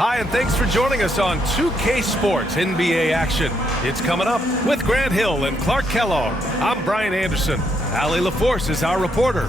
Hi, and thanks for joining us on 2K Sports NBA action. It's coming up with Grant Hill and Clark Kellogg. I'm Brian Anderson. Allie LaForce is our reporter.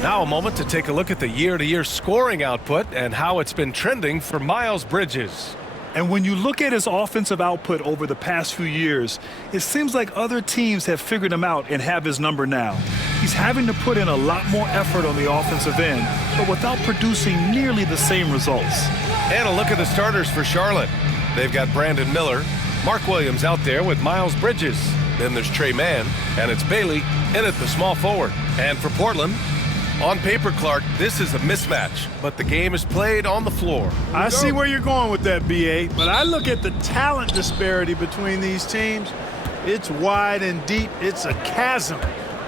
Now a moment to take a look at the year-to-year scoring output and how it's been trending for Miles Bridges. And when you look at his offensive output over the past few years, it seems like other teams have figured him out and have his number now. He's having to put in a lot more effort on the offensive end, but without producing nearly the same results. And a look at the starters for Charlotte. They've got Brandon Miller, Mark Williams out there with Miles Bridges. Then there's Trey Mann, and it's Bailey in at the small forward. And for Portland, on paper, Clark, this is a mismatch, but the game is played on the floor. I see where you're going with that, BA, but I look at the talent disparity between these teams. It's wide and deep. It's a chasm.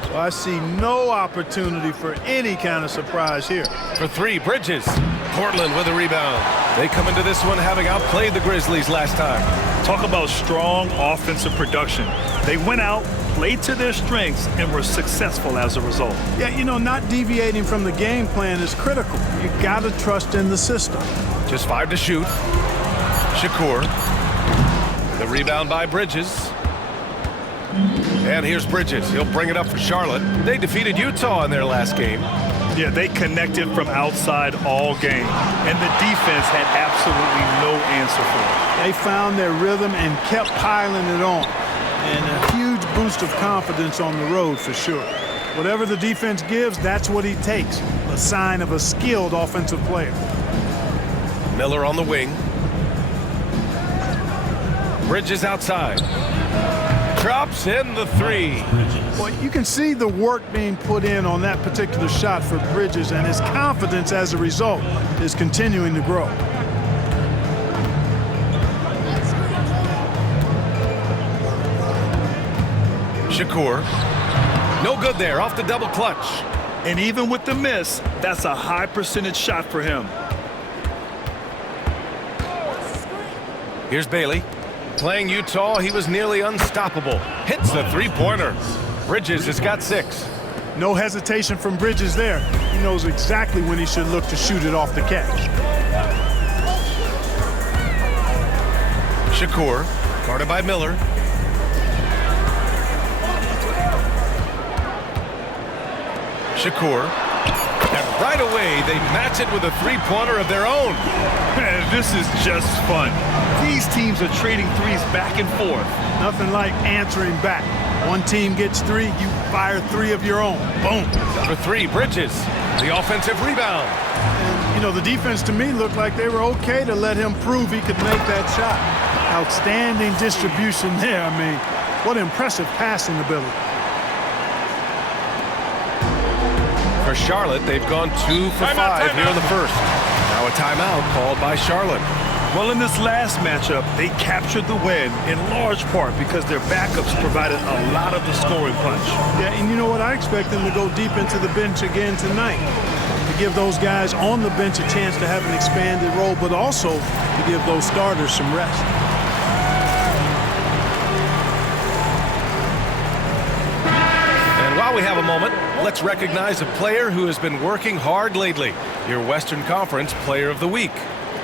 So I see no opportunity for any kind of surprise here. For three, Bridges. Portland with a rebound. They come into this one having outplayed the Grizzlies last time. Talk about strong offensive production. They went out, played to their strengths, and were successful as a result. Yeah, you know, not deviating from the game plan is critical. You got to trust in the system. Just 5 to shoot. Shakur. The rebound by Bridges. And here's Bridges. He'll bring it up for Charlotte. They defeated Utah in their last game. Yeah, they connected from outside all game, and the defense had absolutely no answer for it. They found their rhythm and kept piling it on. And a huge boost of confidence on the road for sure. Whatever the defense gives, that's what he takes. A sign of a skilled offensive player. Miller on the wing. Bridges outside. Drops in the three. Well, you can see the work being put in on that particular shot for Bridges, and his confidence as a result is continuing to grow. Shakur. No good there, off the double clutch. And even with the miss, that's a high percentage shot for him. Here's Bailey. Playing Utah, he was nearly unstoppable. Hits the three-pointer. Bridges has got 6. No hesitation from Bridges there. He knows exactly when he should look to shoot it off the catch. Shakur, guarded by Miller. Shakur. And right away, they match it with a three-pointer of their own. Man, this is just fun. These teams are trading threes back and forth. Nothing like answering back. One team gets 3, you fire 3 of your own. Boom. For 3, Bridges. The offensive rebound. And, you know, the defense to me looked like they were okay to let him prove he could make that shot. Outstanding distribution there. I mean, what impressive passing ability. For Charlotte, they've gone 2 for 5 here in the first. Now a timeout called by Charlotte. Well, in this last matchup, they captured the win in large part because their backups provided a lot of the scoring punch. Yeah, and you know what? I expect them to go deep into the bench again tonight to give those guys on the bench a chance to have an expanded role, but also to give those starters some rest. And while we have a moment, let's recognize a player who has been working hard lately. Your Western Conference Player of the Week.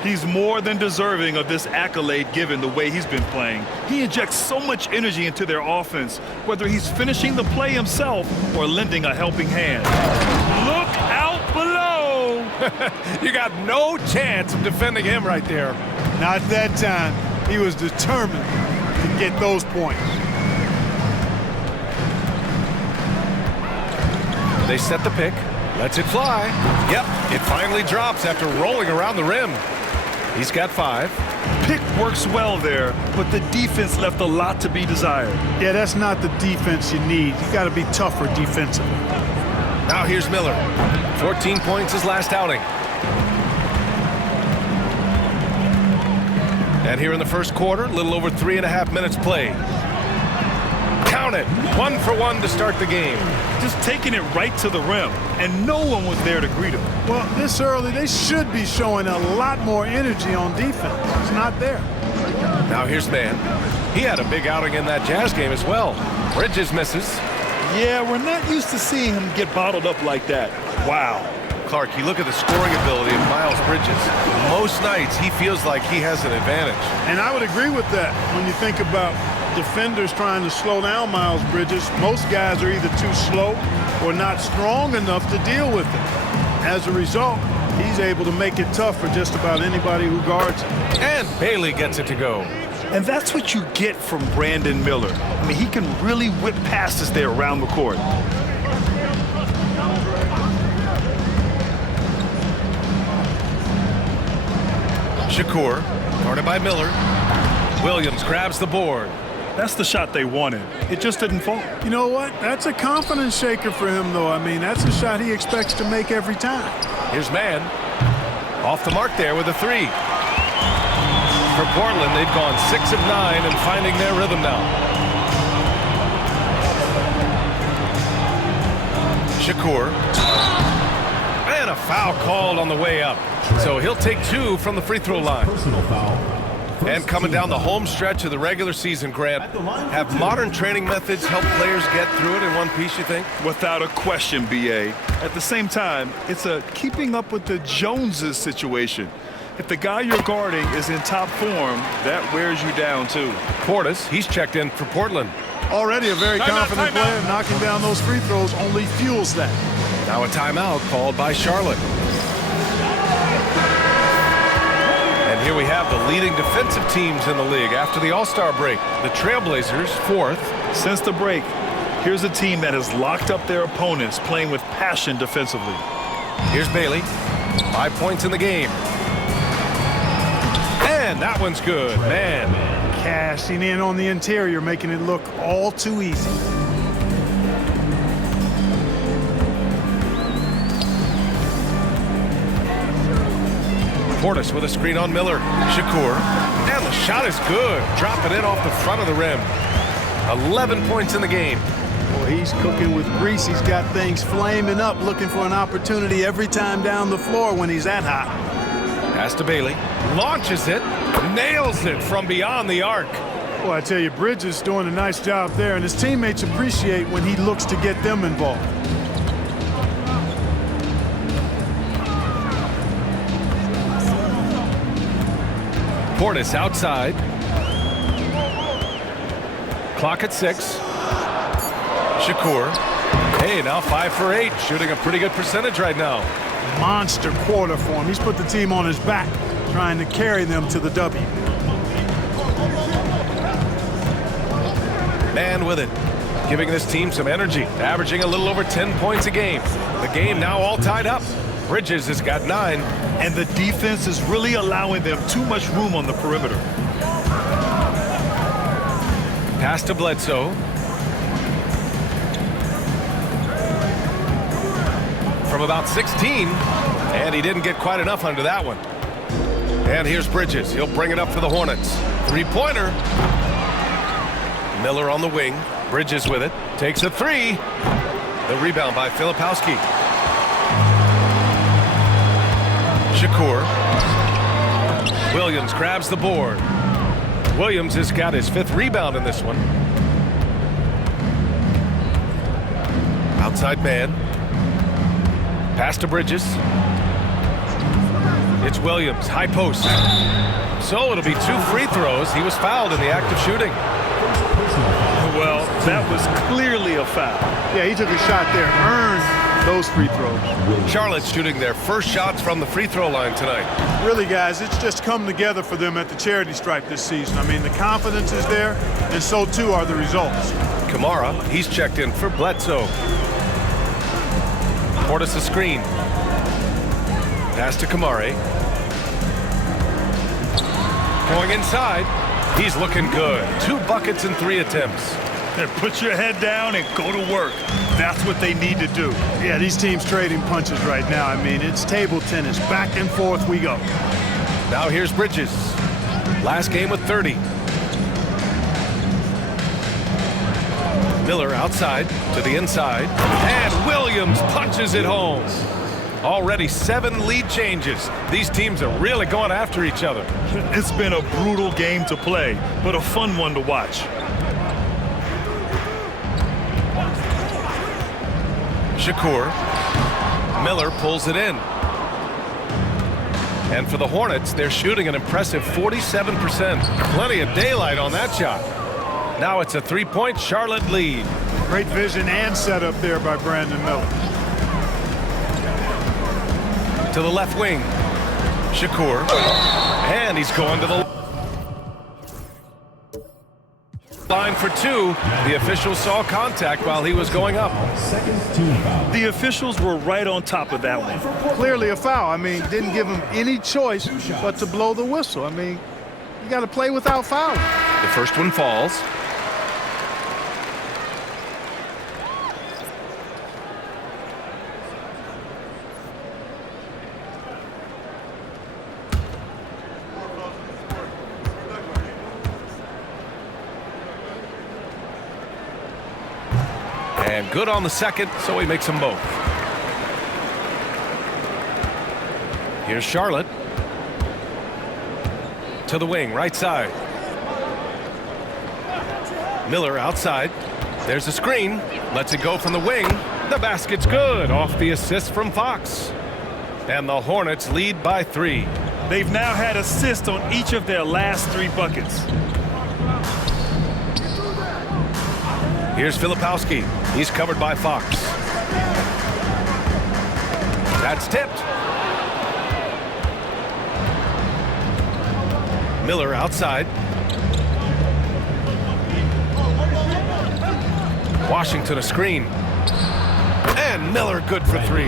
He's more than deserving of this accolade given the way he's been playing. He injects so much energy into their offense, whether he's finishing the play himself or lending a helping hand. Look out below! You got no chance of defending him right there. Not that time. He was determined to get those points. They set the pick. Lets it fly. Yep, it finally drops after rolling around the rim. He's got 5. Pick works well there, but the defense left a lot to be desired. Yeah, that's not the defense you need. You got to be tougher defensively. Now here's Miller. 14 points his last outing. And here in the first quarter, a little over 3.5 minutes played. Count it. 1 for 1 to start the game. Just taking it right to the rim, and no one was there to greet him. Well, this early, they should be showing a lot more energy on defense. It's not there. Now here's Mann. He had a big outing in that Jazz game as well. Bridges misses. Yeah, we're not used to seeing him get bottled up like that. Wow. Clark, you look at the scoring ability of Miles Bridges. Most nights, he feels like he has an advantage. And I would agree with that. When you think about defenders trying to slow down Miles Bridges, most guys are either too slow or not strong enough to deal with it. As a result, he's able to make it tough for just about anybody who guards him. And Bailey gets it to go. And that's what you get from Brandon Miller. I mean, he can really whip passes there around the court. Shakur, guarded by Miller. Williams grabs the board. That's the shot they wanted. It just didn't fall. You know what? That's a confidence shaker for him, though. I mean, that's a shot he expects to make every time. Here's Mann. Off the mark there with a three. For Portland, they've gone 6 of 9 and finding their rhythm now. Shakur. And a foul called on the way up. So he'll take 2 from the free throw line. Personal foul. And coming down the home stretch of the regular season, Grant, have modern training methods helped players get through it in one piece, you think? Without a question, B.A. At the same time, it's a keeping up with the Joneses situation. If the guy you're guarding is in top form, that wears you down, too. Portis, he's checked in for Portland. Already a very confident timeout. player. Knocking down those free throws only fuels that. Now a timeout called by Charlotte. And here we have the leading defensive teams in the league after the All-Star break. The Trailblazers, 4th. Since the break, here's a team that has locked up their opponents, playing with passion defensively. Here's Bailey. 5 points in the game. And that one's good, man. Cashing in on the interior, making it look all too easy. Portis with a screen on Miller. Shakur. And the shot is good. Dropping it off the front of the rim. 11 points in the game. Well, he's cooking with grease. He's got things flaming up, looking for an opportunity every time down the floor when he's that hot. Pass to Bailey. Launches it. Nails it from beyond the arc. Well, I tell you, Bridges is doing a nice job there, and his teammates appreciate when he looks to get them involved. Portis outside. Clock at 6. Shakur. Hey, now 5 for 8. Shooting a pretty good percentage right now. Monster quarter for him. He's put the team on his back, trying to carry them to the W. Man with it. Giving this team some energy. Averaging a little over 10 points a game. The game now all tied up. Bridges has got 9. And the defense is really allowing them too much room on the perimeter. Pass to Bledsoe. From about 16. And he didn't get quite enough under that one. And here's Bridges. He'll bring it up for the Hornets. 3-pointer. Miller on the wing. Bridges with it. Takes a 3. The rebound by Filipowski. Shakur. Williams grabs the board. Williams has got his 5th rebound in this one. Outside man. Pass to Bridges. It's Williams. High post. So it'll be 2 free throws. He was fouled in the act of shooting. Well, that was clearly a foul. Yeah, he took a shot there, earned those free throws. Charlotte's shooting their first shots from the free throw line tonight. Really, guys, it's just come together for them at the charity stripe this season. I mean, the confidence is there, and so too are the results. Kamara, he's checked in for Bledsoe. Portis a screen. Pass to Kamari. Going inside. He's looking good. 2 buckets and 3 attempts. And put your head down and go to work. That's what they need to do. Yeah, these teams trading punches right now. I mean, it's table tennis. Back and forth we go. Now here's Bridges. Last game with 30. Miller outside to the inside. And Williams punches it home. Already 7 lead changes. These teams are really going after each other. It's been a brutal game to play, but a fun one to watch. Shakur. Miller pulls it in. And for the Hornets, they're shooting an impressive 47%. Plenty of daylight on that shot. Now it's a three-point Charlotte lead. Great vision and setup there by Brandon Miller. To the left wing. Shakur. And he's going to the line for two. The officials saw contact while he was going up. The officials were right on top of that one. Clearly a foul. I mean, didn't give him any choice but to blow the whistle. I mean, you got to play without fouling. The first one falls. And good on the second, so he makes them both. Here's Charlotte. To the wing, right side. Miller outside. There's a screen. Lets it go from the wing. The basket's good off the assist from Fox. And the Hornets lead by 3. They've now had assists on each of their last 3 buckets. Here's Filipowski. He's covered by Fox. That's tipped. Miller outside. Washington a screen. And Miller good for 3.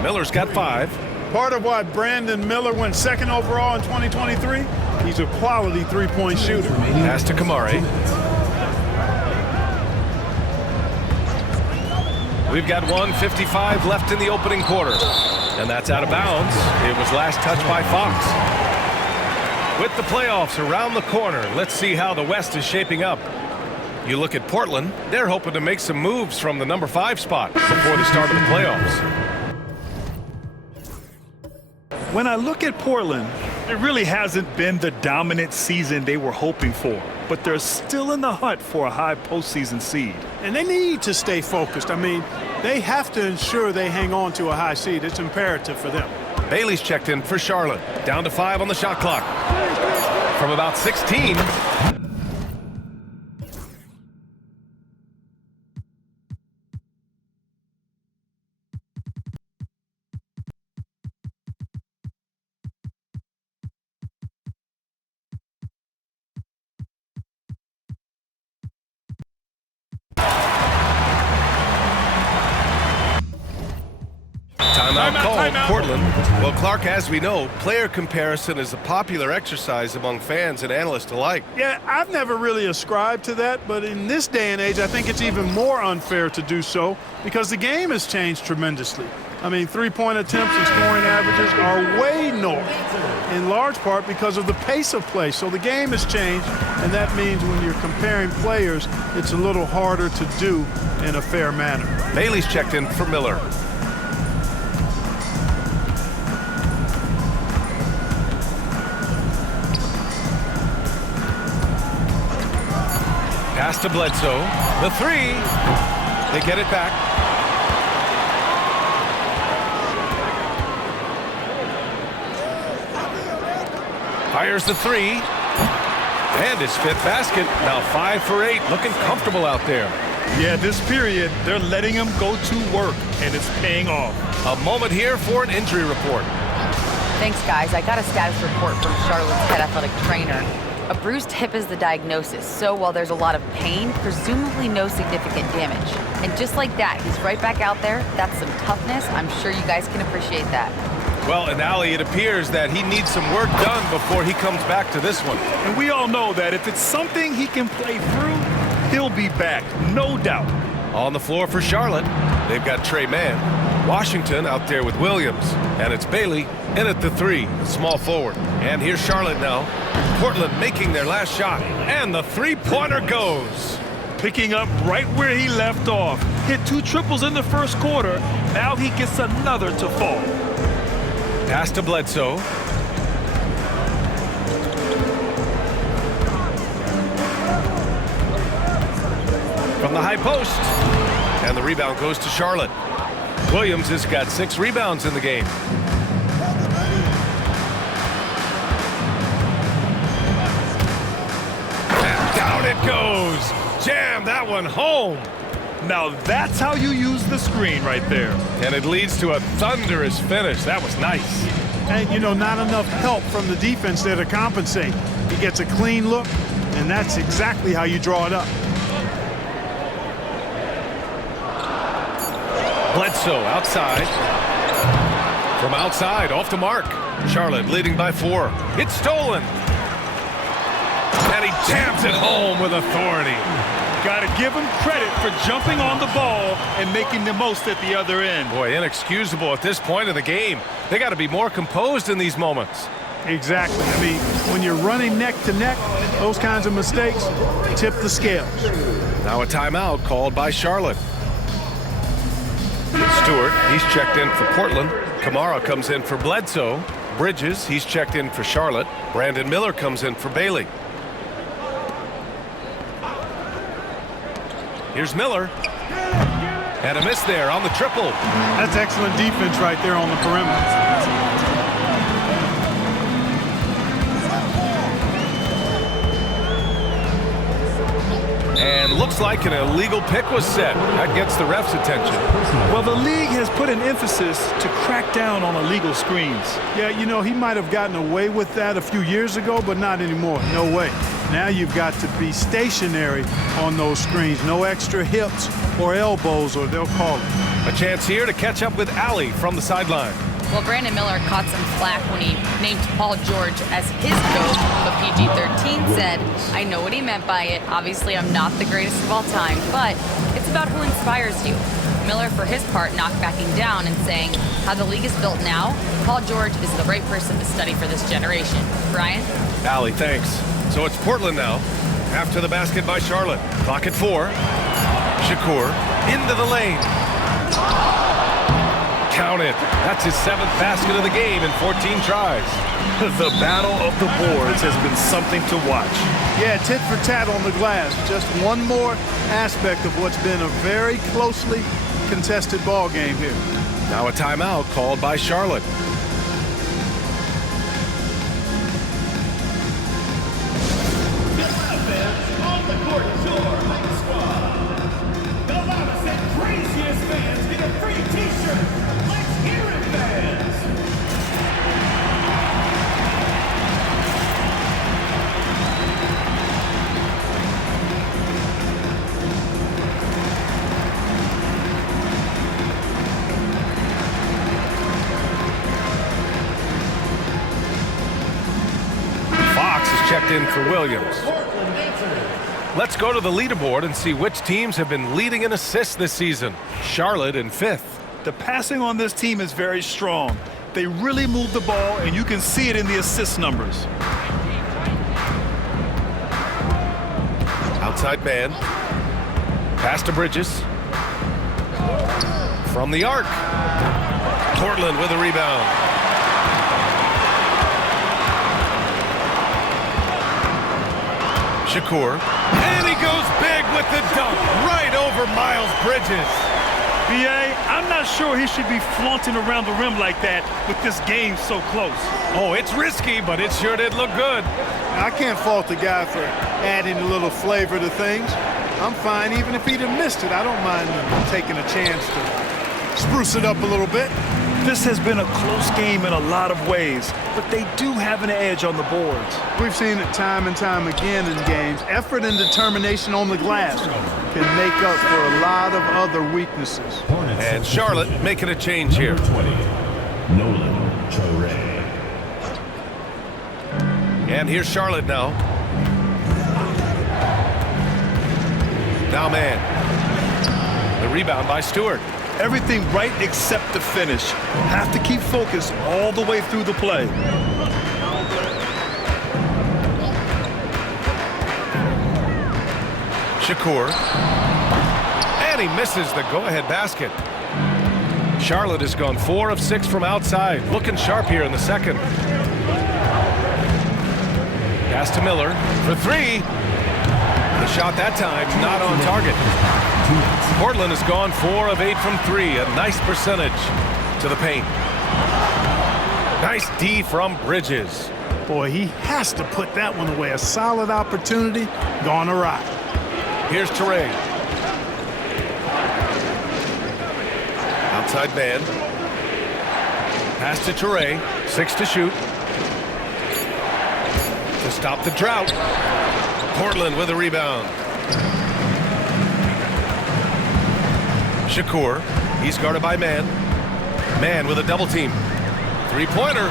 Miller's got 5. Part of why Brandon Miller went second overall in 2023, he's a quality three-point shooter. Pass to Kamari. We've got 1:55 left in the opening quarter. And that's out of bounds. It was last touched by Fox. With the playoffs around the corner, let's see how the West is shaping up. You look at Portland, they're hoping to make some moves from the number 5 spot before the start of the playoffs. When I look at Portland, it really hasn't been the dominant season they were hoping for, but they're still in the hunt for a high postseason seed. And they need to stay focused. I mean, they have to ensure they hang on to a high seed. It's imperative for them. Bailey's checked in for Charlotte. Down to 5 on the shot clock. From about 16. Timeout called, Portland. Well, Clark, as we know, player comparison is a popular exercise among fans and analysts alike. Yeah, I've never really ascribed to that, but in this day and age, I think it's even more unfair to do so because the game has changed tremendously. I mean, three-point attempts and scoring averages are way north, in large part because of the pace of play. So the game has changed, and that means when you're comparing players, it's a little harder to do in a fair manner. Bailey's checked in for Miller. Pass to Bledsoe. The 3. They get it back. Fires the 3. And his 5th basket. Now 5 for 8. Looking comfortable out there. Yeah, this period, they're letting him go to work, and it's paying off. A moment here for an injury report. Thanks, guys. I got a status report from Charlotte's head athletic trainer. A bruised hip is the diagnosis, so while there's a lot of pain, presumably no significant damage. And just like that, he's right back out there. That's some toughness. I'm sure you guys can appreciate that. Well, and Allie, it appears that he needs some work done before he comes back to this one. And we all know that if it's something he can play through, he'll be back, no doubt. On the floor for Charlotte, they've got Trey Mann. Washington out there with Williams. And it's Bailey in at the 3, the small forward. And here's Charlotte now. Portland making their last shot. And the three-pointer goes. Picking up right where he left off. Hit 2 triples in the first quarter. Now he gets another to fall. Pass to Bledsoe. From the high post. And the rebound goes to Charlotte. Williams has got 6 rebounds in the game. And down it goes. Jam that one home. Now that's how you use the screen right there. And it leads to a thunderous finish. That was nice. And, you know, not enough help from the defense there to compensate. He gets a clean look, and that's exactly how you draw it up. Bledsoe outside. From outside, off the mark. Charlotte leading by 4. It's stolen. And he jams it home with authority. Got to give him credit for jumping on the ball and making the most at the other end. Boy, inexcusable at this point of the game. They got to be more composed in these moments. Exactly. I mean, when you're running neck to neck, those kinds of mistakes tip the scales. Now a timeout called by Charlotte. Stewart, he's checked in for Portland. Kamara comes in for Bledsoe. Bridges, he's checked in for Charlotte. Brandon Miller comes in for Bailey. Here's Miller. And a miss there on the triple. That's excellent defense right there on the perimeter. And looks like an illegal pick was set. That gets the ref's attention. Well, the league has put an emphasis to crack down on illegal screens. Yeah, you know, he might have gotten away with that a few years ago, but not anymore. No way. Now you've got to be stationary on those screens. No extra hips or elbows, or they'll call it. A chance here to catch up with Allie from the sideline. Well, Brandon Miller caught some flack when he named Paul George as his coach, but PG-13 said, I know what he meant by it. Obviously, I'm not the greatest of all time, but it's about who inspires you. Miller, for his part, not backing down and saying, how the league is built now, Paul George is the right person to study for this generation. Brian? Allie, thanks. So it's Portland now. After the basket by Charlotte. Clock at 4. Shakur into the lane. Count it. That's his 7th basket of the game in 14 tries. The battle of the boards has been something to watch. Yeah, tit for tat on the glass. Just one more aspect of what's been a very closely contested ball game here. Now a timeout called by Charlotte. Checked in for Williams. Let's go to the leaderboard and see which teams have been leading in assists this season. Charlotte in 5th. The passing on this team is very strong. They really move the ball, and you can see it in the assist numbers. Outside man. Pass to Bridges. From the arc. Portland with a rebound. Shakur. And he goes big with the dunk right over Miles Bridges. B.A., I'm not sure he should be flaunting around the rim like that with this game so close. Oh, it's risky, but it sure did look good. I can't fault the guy for adding a little flavor to things. I'm fine even if he'd have missed it. I don't mind taking a chance to spruce it up a little bit. This has been a close game in a lot of ways, but they do have an edge on the boards. We've seen it time and time again in games. Effort and determination on the glass can make up for a lot of other weaknesses. And Charlotte making a change here. 20, Nolan Traore. And here's Charlotte now. Now man. The rebound by Stewart. Everything right except the finish. Have to keep focused all the way through the play. Shakur. And he misses the go-ahead basket. Charlotte has gone 4 of 6 from outside. Looking sharp here in the second. Pass to Miller for 3. The shot that time not on target. Phoenix. Portland has gone 4 of 8 from 3. A nice percentage to the paint. Nice D from Bridges. Boy, he has to put that one away. A solid opportunity gone awry. Here's Teray. Outside man. Pass to Teray. 6 to shoot. To stop the drought. Portland with a rebound. Shakur. He's guarded by Man. Man with a double team. Three-pointer.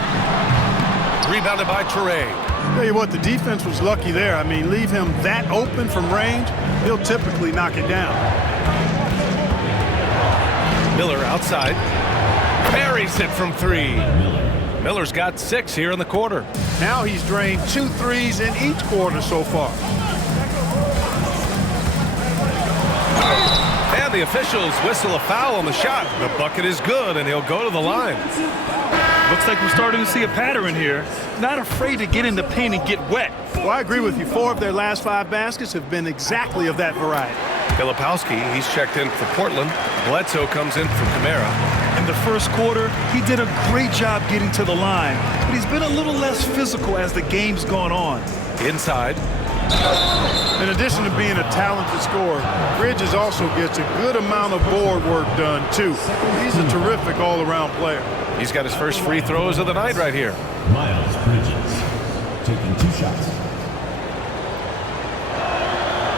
Rebounded by Teray. Tell you what, the defense was lucky there. I mean, leave him that open from range, he'll typically knock it down. Miller outside. Buries it from 3. Miller's got 6 here in the quarter. Now he's drained 2 threes in each quarter so far. And the officials whistle a foul on the shot. The bucket is good, and he'll go to the line. Looks like we're starting to see a pattern here. Not afraid to get in the paint and get wet. Well, I agree with you. 4 of their last 5 baskets have been exactly of that variety. Filipowski, he's checked in for Portland. Bledsoe comes in for Camara. In the first quarter, he did a great job getting to the line, but he's been a little less physical as the game's gone on. Inside. In addition to being a talented scorer, Bridges also gets a good amount of board work done, too. He's a terrific all-around player. He's got his first free throws of the night right here. Miles Bridges taking 2 shots.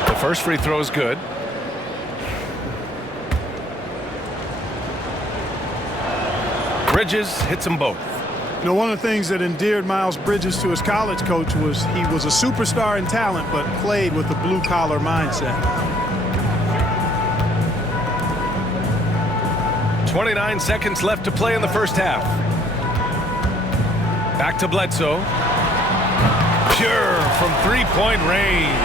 The first free throw is good. Bridges hits them both. You know, one of the things that endeared Miles Bridges to his college coach was he was a superstar in talent, but played with a blue-collar mindset. 29 seconds left to play in the first half. Back to Bledsoe. Pure from 3-point range.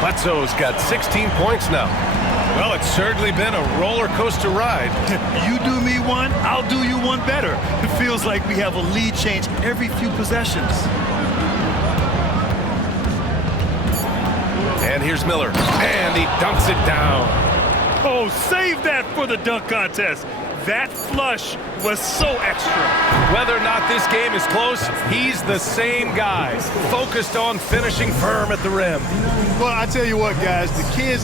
Bledsoe's got 16 points now. Well, it's certainly been a roller coaster ride. You do me one, I'll do you one better. It feels like we have a lead change every few possessions. And here's Miller. And he dunks it down. Oh, save that for the dunk contest. That flush was so extra. Whether or not this game is close, he's the same guy, focused on finishing firm at the rim. Well, I tell you what, guys,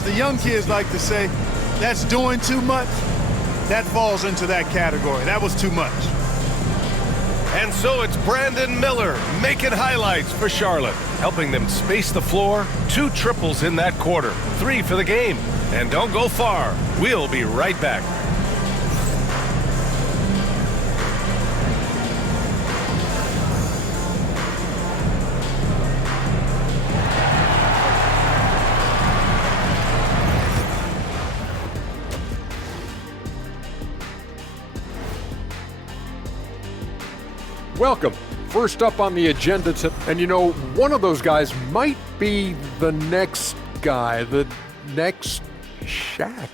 the young kids like to say, that's doing too much. That falls into that category. That was too much. And so it's Brandon Miller making highlights for Charlotte, helping them space the floor. 2 triples in that quarter, 3 for the game. And don't go far. We'll be right back. Welcome. First up on the agenda, and you know, one of those guys might be the next guy, the next Shaq.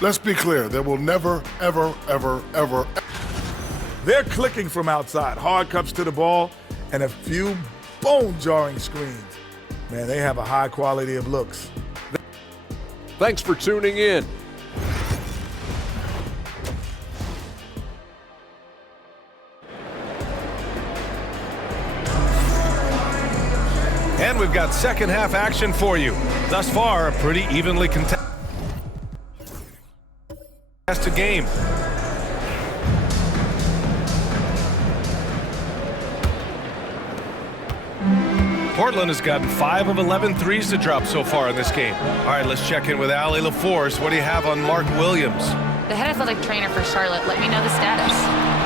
Let's be clear, there will never, ever, ever, ever. They're clicking from outside, hard cuts to the ball, and a few bone-jarring screens. Man, they have a high quality of looks. Thanks for tuning in. And we've got second half action for you. Thus far, a pretty evenly contested game. Portland has gotten 5 of 11 threes to drop so far in this game. All right, let's check in with Allie LaForce. What do you have on Mark Williams? The head athletic trainer for Charlotte let me know the status.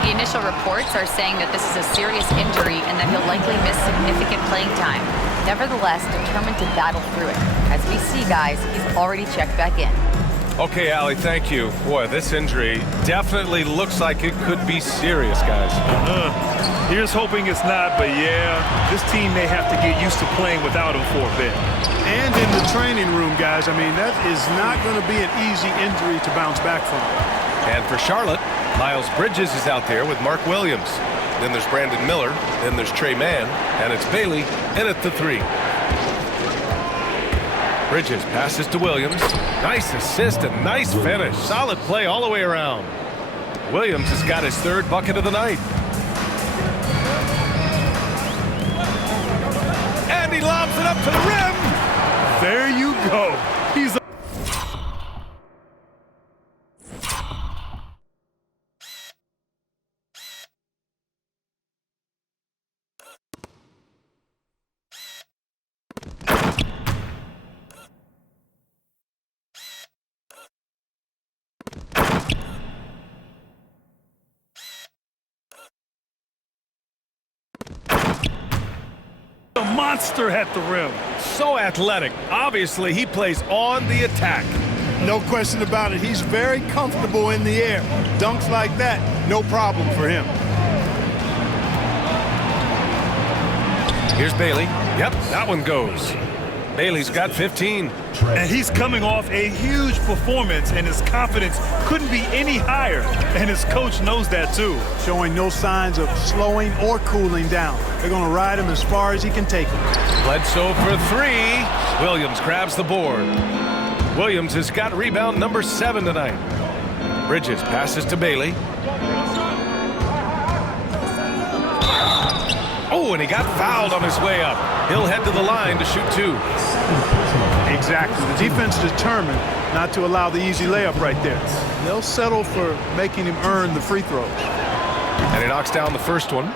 The initial reports are saying that this is a serious injury and that he'll likely miss significant playing time. Nevertheless, determined to battle through it. As we see, guys, he's already checked back in. Okay, Allie, thank you. Boy, this injury definitely looks like it could be serious, guys. Here's hoping it's not, but yeah, this team may have to get used to playing without him for a bit. And in the training room, guys, I mean, that is not going to be an easy injury to bounce back from. And for Charlotte, Miles Bridges is out there with Mark Williams. Then there's Brandon Miller. Then there's Trey Mann. And it's Bailey in at the 3. Bridges passes to Williams. Nice assist and nice finish. Solid play all the way around. Williams has got his third bucket of the night. And he lobs it up to the rim. There you go. He's a monster at the rim. So athletic. Obviously, he plays on the attack. No question about it. He's very comfortable in the air. Dunks like that, no problem for him. Here's Bailey. Yep, that one goes. Bailey's got 15. And he's coming off a huge performance, and his confidence couldn't be any higher. And his coach knows that, too. Showing no signs of slowing or cooling down. They're going to ride him as far as he can take him. Bledsoe for three. Williams grabs the board. Williams has got rebound number 7 tonight. Bridges passes to Bailey. Oh, and he got fouled on his way up. He'll head to the line to shoot 2. Exactly. The defense determined not to allow the easy layup right there. They'll settle for making him earn the free throws. And he knocks down the first one.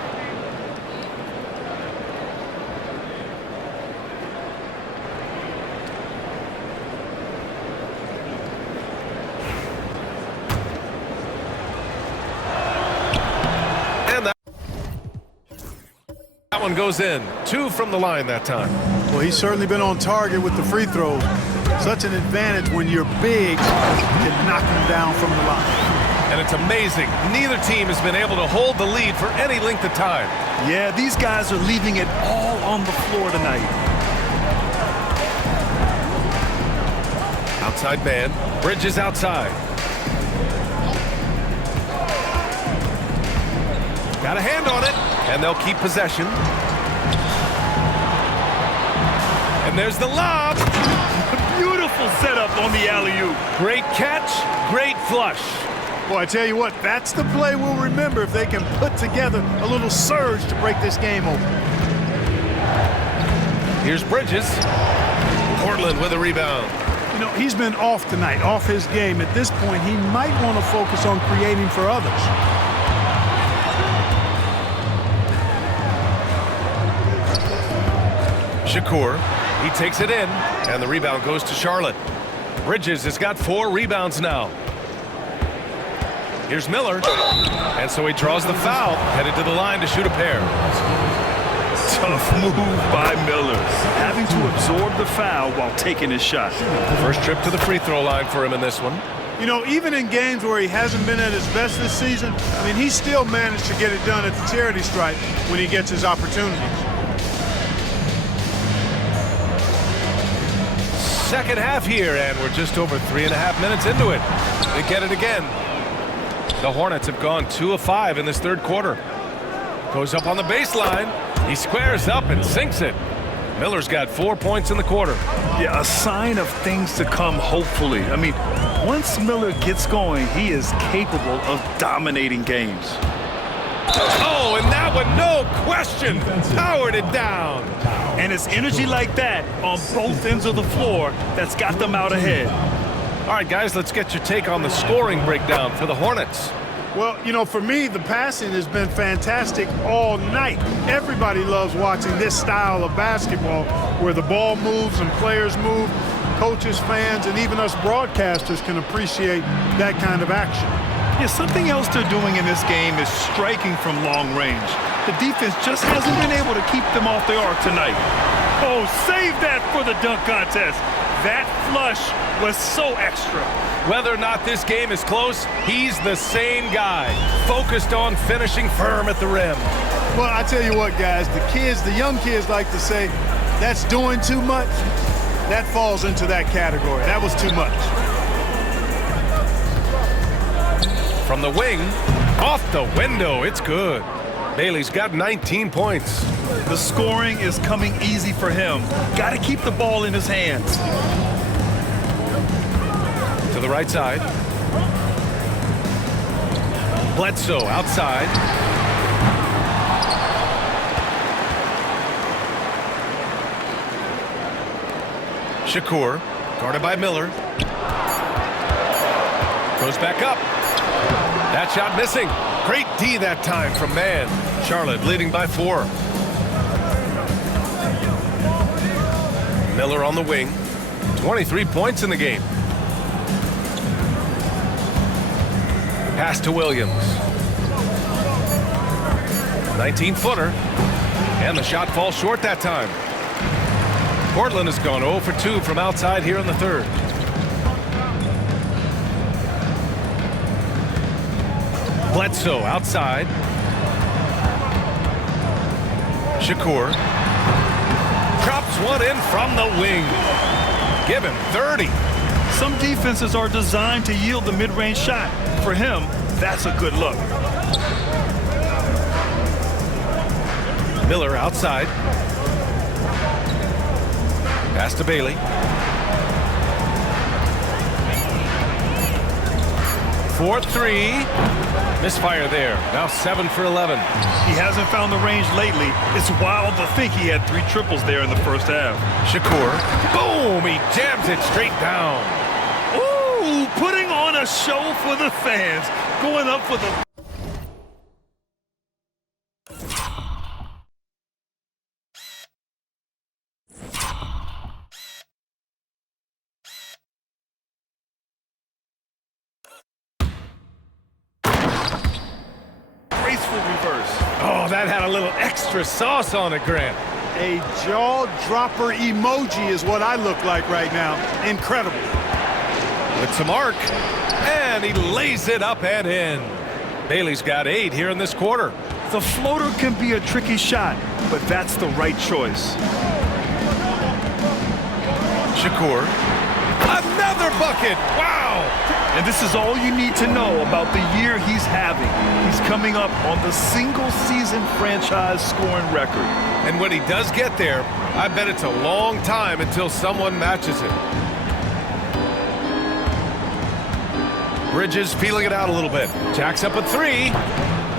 And that one goes in. 2 from the line that time. Well, he's certainly been on target with the free throws. Such an advantage when you're big and knock them down from the line. And it's amazing. Neither team has been able to hold the lead for any length of time. Yeah, these guys are leaving it all on the floor tonight. Outside man. Bridges outside. Got a hand on it. And they'll keep possession. And there's the lob. Beautiful setup on the alley-oop. Great catch, great flush. Boy, I tell you what, that's the play we'll remember if they can put together a little surge to break this game open. Here's Bridges. Portland with a rebound. You know, he's been off tonight, off his game. At this point, he might want to focus on creating for others. Shakur, he takes it in, and the rebound goes to Charlotte. Bridges has got 4 rebounds now. Here's Miller, and so he draws the foul, headed to the line to shoot a pair. Tough move by Miller, having to absorb the foul while taking his shot. First trip to the free throw line for him in this one. You know, even in games where he hasn't been at his best this season, I mean, he still managed to get it done at the charity stripe when he gets his opportunities. Second half here, and we're just over 3.5 minutes into it. They get it again. The Hornets have gone 2 of 5 in this third quarter. Goes up on the baseline. He squares up and sinks it. Miller's got 4 points in the quarter. Yeah, a sign of things to come, hopefully. I mean, once Miller gets going, he is capable of dominating games. Oh, and that one, no question, powered it down. And it's energy like that on both ends of the floor that's got them out ahead. All right, guys, let's get your take on the scoring breakdown for the Hornets. Well, you know, for me, the passing has been fantastic all night. Everybody loves watching this style of basketball where the ball moves and players move. Coaches, fans, and even us broadcasters can appreciate that kind of action. Yeah, something else they're doing in this game is striking from long range. The defense just hasn't been able to keep them off the arc tonight. Oh, save that for the dunk contest. That flush was so extra. Whether or not this game is close, he's the same guy, focused on finishing firm at the rim. Well, I tell you what, guys, the young kids like to say, that's doing too much. That falls into that category. That was too much. From the wing, off the window, it's good. Bailey's got 19 points. The scoring is coming easy for him. Got to keep the ball in his hands. To the right side. Bledsoe outside. Shakur, guarded by Miller. Goes back up. That shot missing. Great D that time from Mann. Charlotte leading by 4. Miller on the wing. 23 points in the game. Pass to Williams. 19-footer. And the shot falls short that time. Portland has gone 0 for 2 from outside here in the third. Bledsoe outside. Shakur. Drops one in from the wing. Give him 30. Some defenses are designed to yield the mid-range shot. For him, that's a good look. Miller outside. Pass to Bailey. 4-3. Misfire there. Now 7 for 11. He hasn't found the range lately. It's wild to think he had 3 triples there in the first half. Shakur. Boom! He jams it straight down. Ooh, putting on a show for the fans. Going up for the... reverse. Oh, that had a little extra sauce on it, Grant. A jaw-dropper emoji is what I look like right now. Incredible. With some arc. And he lays it up and in. Bailey's got 8 here in this quarter. The floater can be a tricky shot, but that's the right choice. Shakur. Another bucket. Wow. And this is all you need to know about the year he's having. He's coming up on the single-season franchise scoring record. And when he does get there, I bet it's a long time until someone matches him. Bridges feeling it out a little bit. Jacks up a 3.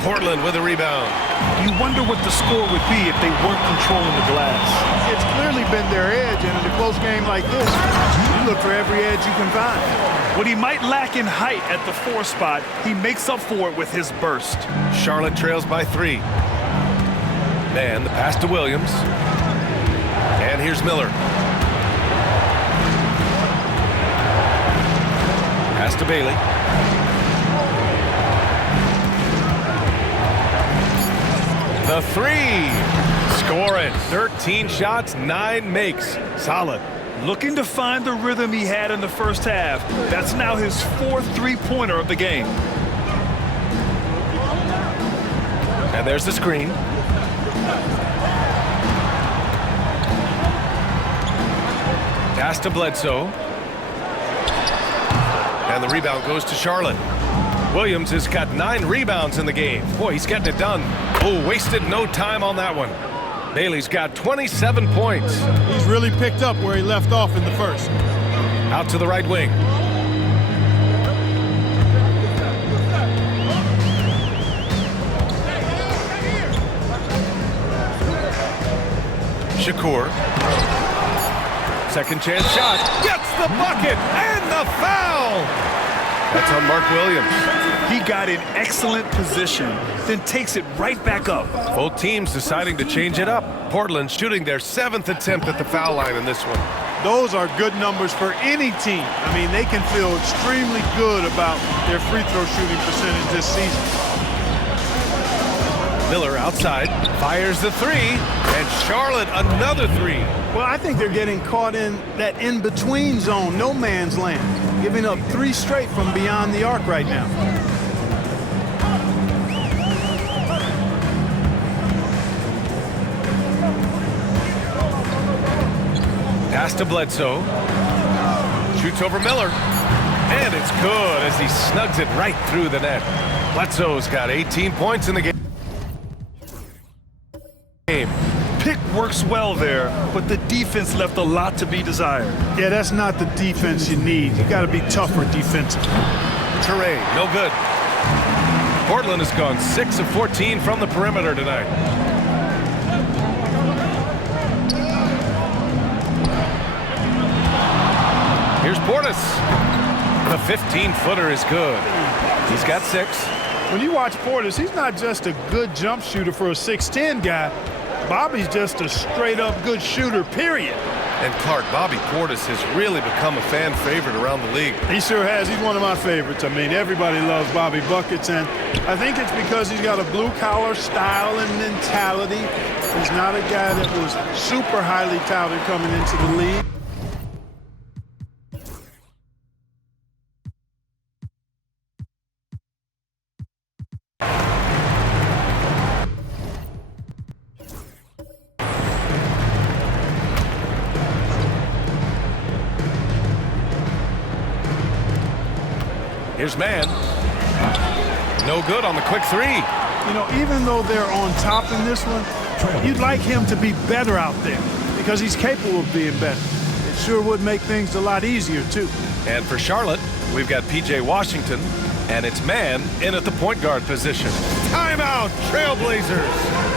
Portland with a rebound. You wonder what the score would be if they weren't controlling the glass. It's clearly been their edge, and in a close game like this, you look for every edge you can find. What he might lack in height at the 4 spot, he makes up for it with his burst. Charlotte trails by 3. Man, the pass to Williams. And here's Miller. Pass to Bailey. The 3. Score it. 13 shots, 9 makes. Solid. Looking to find the rhythm he had in the first half. That's now his 4th three-pointer of the game. And there's the screen. Pass to Bledsoe. And the rebound goes to Charlotte. Williams has got 9 rebounds in the game. Boy, he's getting it done. Oh, wasted no time on that one. Bailey's got 27 points. He's really picked up where he left off in the first. Out to the right wing. Shakur. Second chance shot. Gets the bucket and the foul. That's on Mark Williams. He got in excellent position, then takes it right back up. Both teams deciding to change it up. Portland shooting their 7th attempt at the foul line in this one. Those are good numbers for any team. I mean, they can feel extremely good about their free throw shooting percentage this season. Miller outside, fires the 3, and Charlotte another 3. Well, I think they're getting caught in that in-between zone, no man's land, giving up 3 straight from beyond the arc right now. Pass to Bledsoe. Shoots over Miller. And it's good as he snugs it right through the net. Bledsoe's got 18 points in the game. works well there, but the defense left a lot to be desired. Yeah, that's not the defense you need. You got to be tougher defensively. Teray, no good. Portland has gone 6 of 14 from the perimeter tonight. Here's Portis. The 15-footer is good. He's got 6. When you watch Portis, he's not just a good jump shooter for a 6'10 guy. Bobby's just a straight-up good shooter, period. And Clark, Bobby Portis has really become a fan favorite around the league. He sure has. He's one of my favorites. I mean, everybody loves Bobby Buckets, and I think it's because he's got a blue-collar style and mentality. He's not a guy that was super highly touted coming into the league. Here's man. No good on the quick 3. You know, even though they're on top in this one, you'd like him to be better out there because he's capable of being better. It sure would make things a lot easier, too. And for Charlotte, we've got P.J. Washington, and it's man in at the point guard position. Timeout, Trailblazers.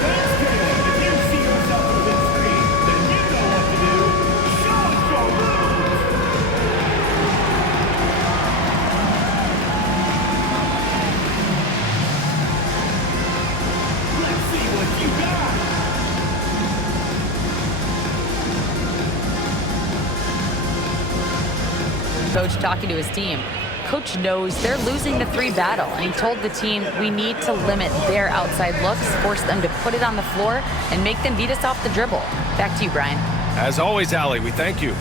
Coach talking to his team. Coach knows they're losing the 3 battle, and he told the team, we need to limit their outside looks, force them to put it on the floor, and make them beat us off the dribble. Back to you, Brian. As always, Allie, we thank you.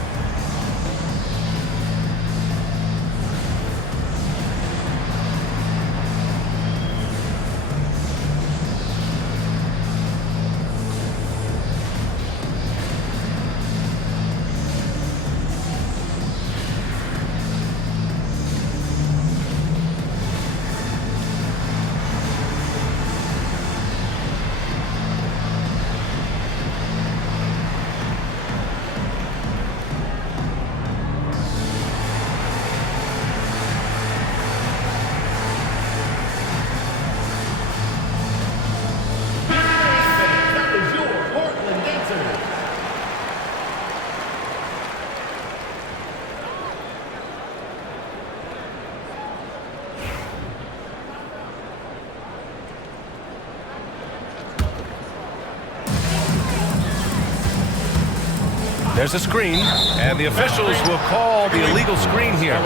There's a screen, and the officials will call the illegal screen here.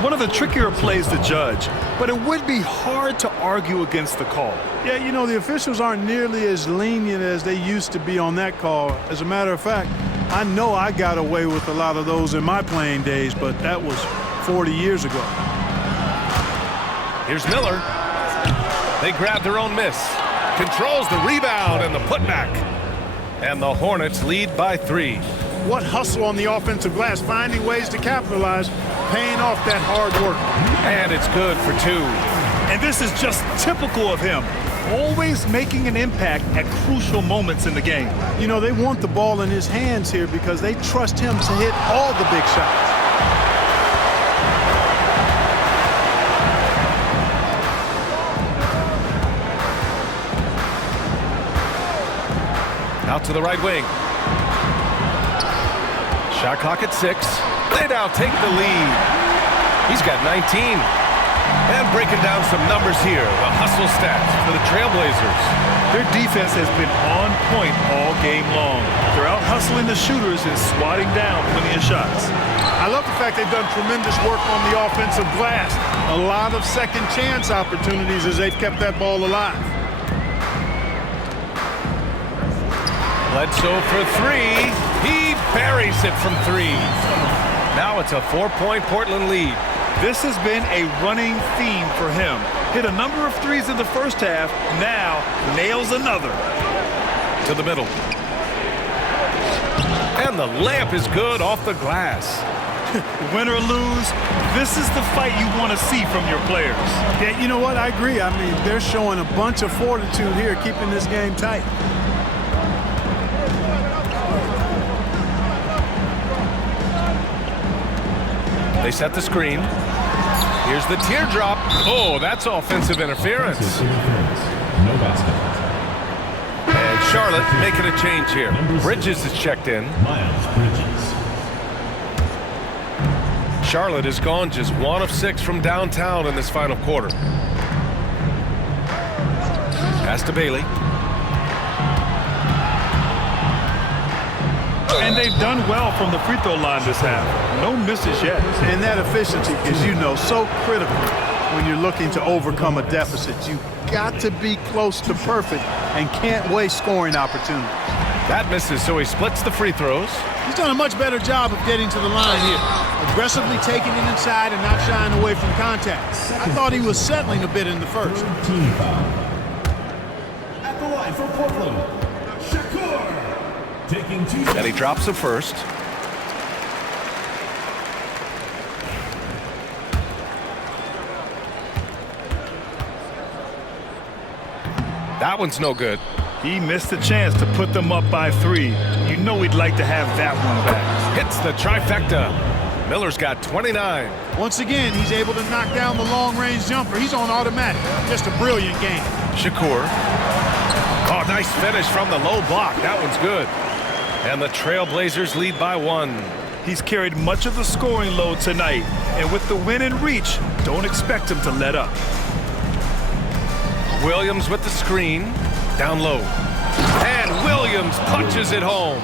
One of the trickier plays to judge, but it would be hard to argue against the call. Yeah, you know, the officials aren't nearly as lenient as they used to be on that call. As a matter of fact, I know I got away with a lot of those in my playing days, but that was 40 years ago. Here's Miller. They grab their own miss. Controls the rebound and the putback. And the Hornets lead by 3. What hustle on the offensive glass, finding ways to capitalize, paying off that hard work. And it's good for 2. And this is just typical of him, always making an impact at crucial moments in the game. You know, they want the ball in his hands here because they trust him to hit all the big shots. Out to the right wing. Shot clock at 6. They now take the lead. He's got 19. And breaking down some numbers here, the hustle stats for the Trailblazers. Their defense has been on point all game long. They're out hustling the shooters and swatting down plenty of shots. I love the fact they've done tremendous work on the offensive glass. A lot of second chance opportunities as they've kept that ball alive. Bledsoe for 3. He buries it from 3. Now it's a 4-point Portland lead. This has been a running theme for him. Hit a number of 3s in the first half, now nails another. To the middle. And the layup is good off the glass. Win or lose, this is the fight you want to see from your players. Yeah, you know what? I agree. I mean, they're showing a bunch of fortitude here, keeping this game tight. They set the screen. Here's the teardrop. Oh, that's offensive interference. No basket. And Charlotte making a change here. Bridges is checked in. Miles Bridges. Charlotte has gone just 1 of 6 from downtown in this final quarter. Pass to Bailey. And they've done well from the free throw line this half. No misses yet. And that efficiency is, so critical when you're looking to overcome a deficit. You've got to be close to perfect and can't waste scoring opportunities. That misses, so he splits the free throws. He's done a much better job of getting to the line here. Aggressively taking it inside and not shying away from contact. I thought he was settling a bit in the first. Team foul. At the line for Portland, Shakur. Taking 2 shots. And he drops the first. That one's no good. He missed the chance to put them up by 3. You know he'd like to have that one back. Hits the trifecta. Miller's got 29. Once again, he's able to knock down the long-range jumper. He's on automatic. Just a brilliant game. Shakur. Oh, nice finish from the low block. That one's good. And the Trailblazers lead by 1. He's carried much of the scoring load tonight, and with the win in reach, don't expect him to let up. Williams with the screen. Down low. And Williams punches it home.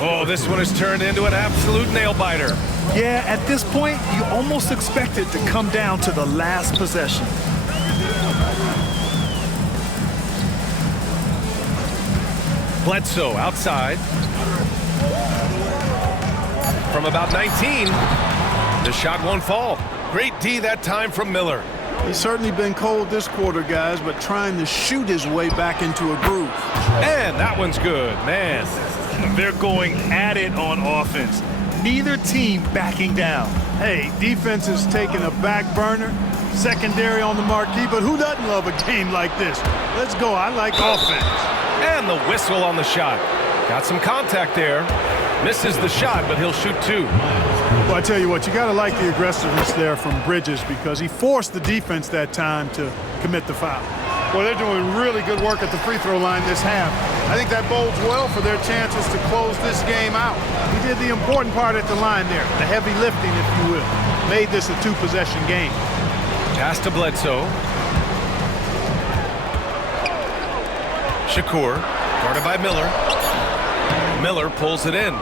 Oh, this one has turned into an absolute nail-biter. Yeah, at this point, you almost expect it to come down to the last possession. Bledsoe outside. From about 19. The shot won't fall. Great D that time from Miller. He's certainly been cold this quarter, guys, but trying to shoot his way back into a groove. And that one's good, man. They're going at it on offense. Neither team backing down. Hey, defense is taking a back burner, secondary on the marquee, but who doesn't love a game like this? Let's go. I like offense. And the whistle on the shot. Got some contact there. Misses the shot, but he'll shoot 2. Well, I tell you what, you got to like the aggressiveness there from Bridges because he forced the defense that time to commit the foul. Well, they're doing really good work at the free throw line this half. I think that bodes well for their chances to close this game out. He did the important part at the line there, the heavy lifting, if you will. Made this a 2-possession game. Pass to Bledsoe. Shakur, guarded by Miller. Miller pulls it in.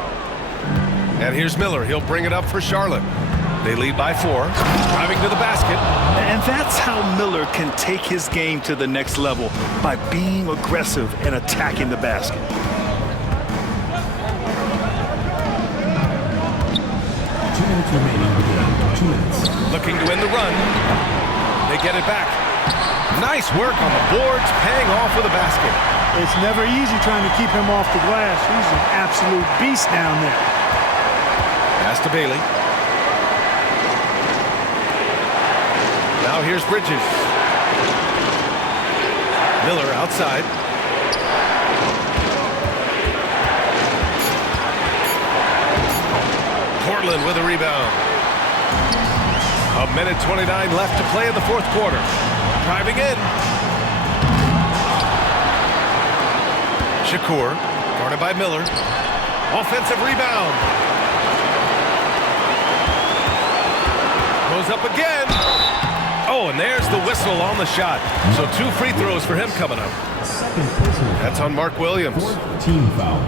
And here's Miller. He'll bring it up for Charlotte. They lead by 4. Driving to the basket. And that's how Miller can take his game to the next level, by being aggressive and attacking the basket. 2 minutes remaining. 2 minutes. Looking to win the run. They get it back. Nice work on the boards, paying off with a basket. It's never easy trying to keep him off the glass. He's an absolute beast down there. Pass to Bailey. Now here's Bridges. Miller outside. Portland with a rebound. 1:29 left to play in the 4th quarter. Driving in. Shakur, guarded by Miller. Offensive rebound. Goes up again. Oh, and there's the whistle on the shot. So 2 free throws for him coming up. That's on Mark Williams. 4th team foul.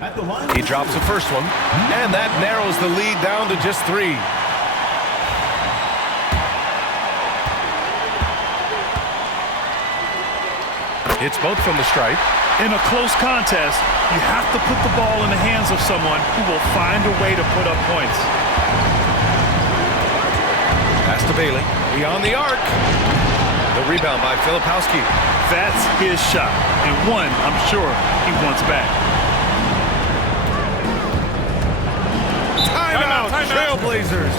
At the line. He drops the first one, and that narrows the lead down to just 3. It's both from the stripe. In a close contest, you have to put the ball in the hands of someone who will find a way to put up points. Pass to Bailey. Beyond the arc. The rebound by Filipowski. That's his shot, and one I'm sure he wants back. Timeout, Trailblazers.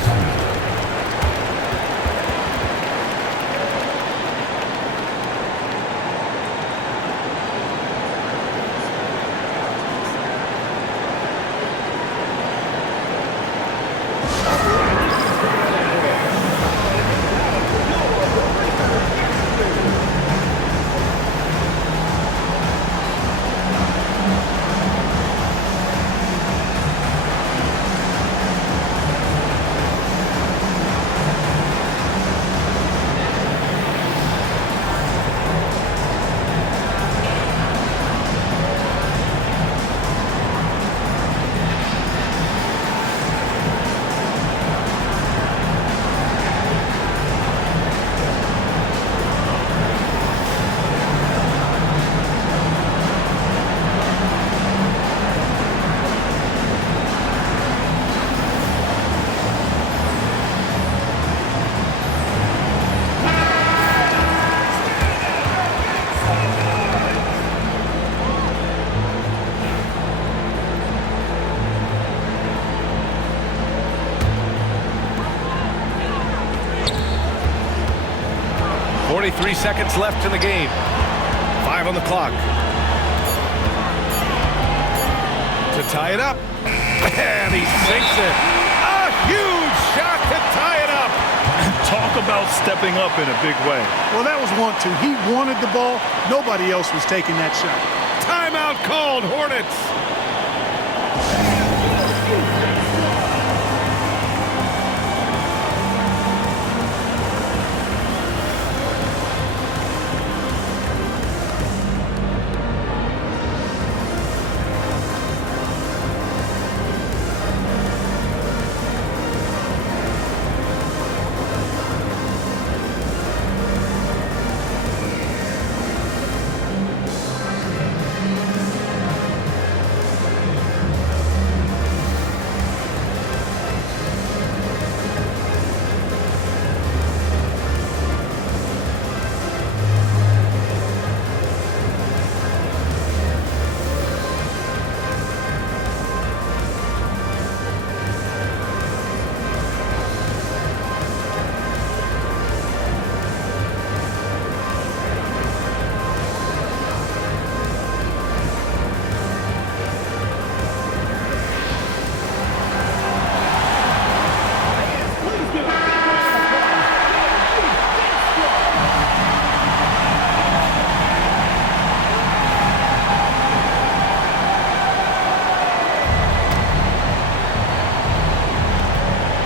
seconds left in the game. 5 on the clock. To tie it up. And he sinks it. A huge shot to tie it up. Talk about stepping up in a big way. Well, that was 1-2. He wanted the ball. Nobody else was taking that shot. Timeout called, Hornets.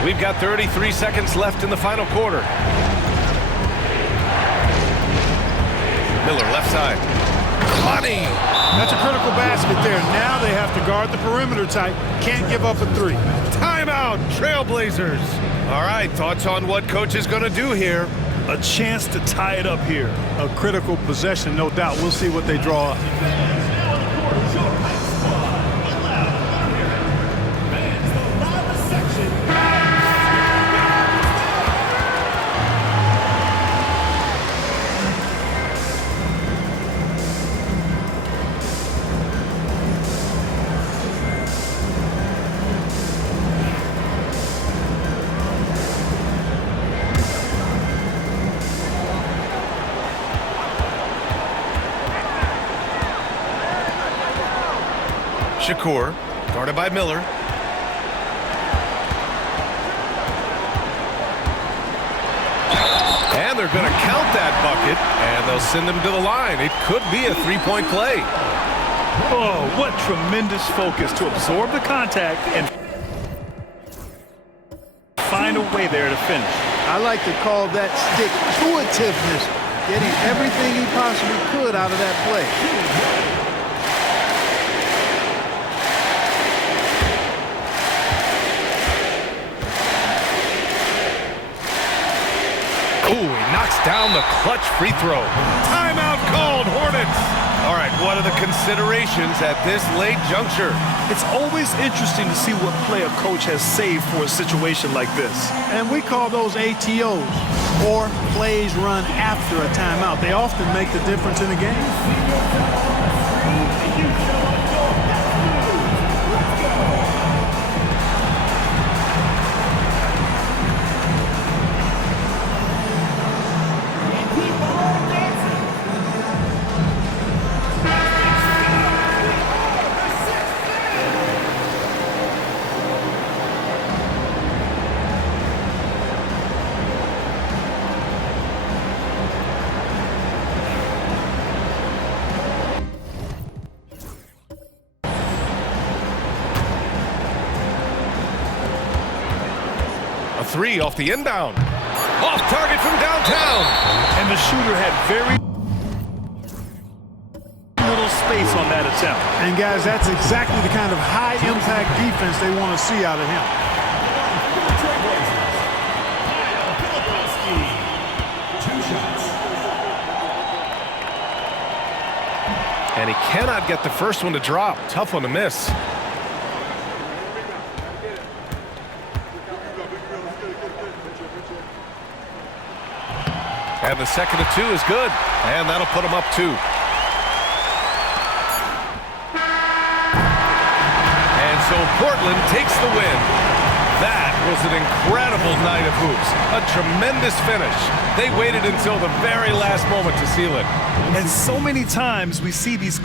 We've got 33 seconds left in the final quarter. Miller, left side. Money! That's a critical basket there. Now they have to guard the perimeter tight. Can't give up a 3. Timeout, Trailblazers. All right, thoughts on what coach is going to do here? A chance to tie it up here. A critical possession, no doubt. We'll see what they draw up. Shakur, guarded by Miller. And they're going to count that bucket, and they'll send him to the line. It could be a three-point play. Oh, what tremendous focus to absorb the contact and find a way there to finish. I like to call that stick-to-itiveness, getting everything he possibly could out of that play. Ooh, he knocks down the clutch free throw. Timeout called, Hornets. All right, what are the considerations at this late juncture? It's always interesting to see what play a coach has saved for a situation like this. And we call those ATOs, or plays run after a timeout. They often make the difference in the game. A three off the inbound. Off target from downtown. And the shooter had very little space on that attempt. And guys, that's exactly the kind of high-impact defense they want to see out of him. And he cannot get the first one to drop. Tough one to miss. And the second of two is good. And that'll put him up 2. And so Portland takes the win. That was an incredible night of hoops. A tremendous finish. They waited until the very last moment to seal it. And so many times we see these